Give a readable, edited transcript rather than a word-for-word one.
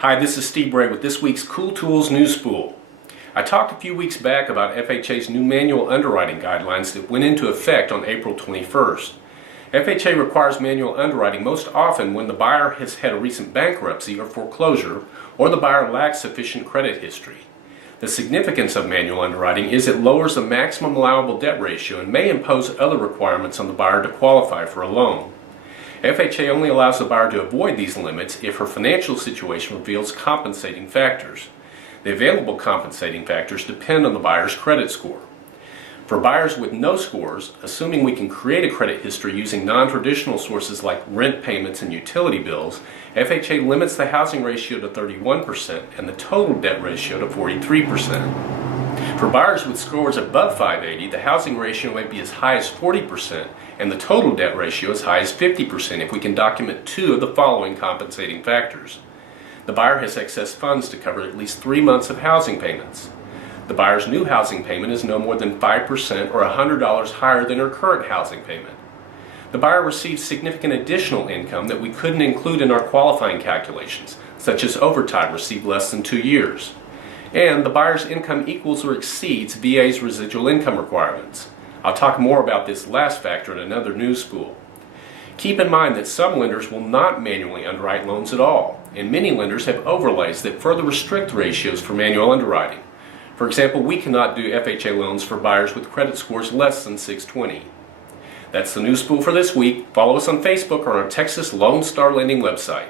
Hi, this is Steve Bray with this week's Cool Tools News Spool. I talked a few weeks back about FHA's new manual underwriting guidelines that went into effect on April 21st. FHA requires manual underwriting most often when the buyer has had a recent bankruptcy or foreclosure, or the buyer lacks sufficient credit history. The significance of manual underwriting is it lowers the maximum allowable debt ratio and may impose other requirements on the buyer to qualify for a loan. FHA only allows the buyer to avoid these limits if her financial situation reveals compensating factors. The available compensating factors depend on the buyer's credit score. For buyers with no scores, assuming we can create a credit history using non-traditional sources like rent payments and utility bills, FHA limits the housing ratio to 31% and the total debt ratio to 43%. For buyers with scores above 580, the housing ratio may be as high as 40% and the total debt ratio as high as 50% if we can document two of the following compensating factors. The buyer has excess funds to cover at least 3 months of housing payments. The buyer's new housing payment is no more than 5% or $100 higher than her current housing payment. The buyer receives significant additional income that we couldn't include in our qualifying calculations, such as overtime received less than 2 years. And the buyer's income equals or exceeds VA's residual income requirements. I'll talk more about this last factor in another news spool. Keep in mind that some lenders will not manually underwrite loans at all, and many lenders have overlays that further restrict ratios for manual underwriting. For example, we cannot do FHA loans for buyers with credit scores less than 620. That's the news spool for this week. Follow us on Facebook or on our Texas Lone Star Lending website.